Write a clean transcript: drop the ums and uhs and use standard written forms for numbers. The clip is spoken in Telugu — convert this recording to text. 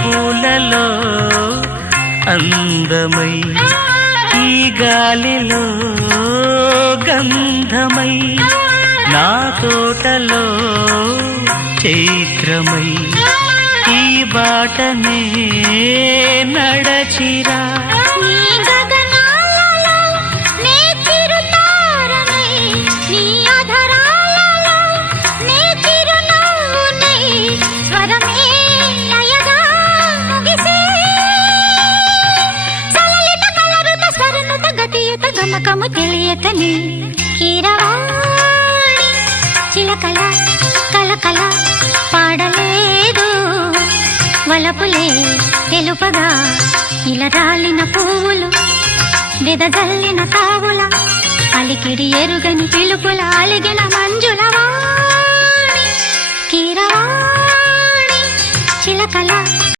పూలలో అందమై ఈ గాలిలో గంధమై నా తోటలో చైత్రమై ఈ బాటనే నడచిరా గమకము తెలియకని కీరవాణి చిలకల కలకల పాడలేదు వలపులే తెలుపగా ఇలా రాలిన పువ్వులు వెదజల్లిన తావుల అలికిడి ఎరుగని పిలుపుల అలిగిన మంజుల వాణి కీరవాణి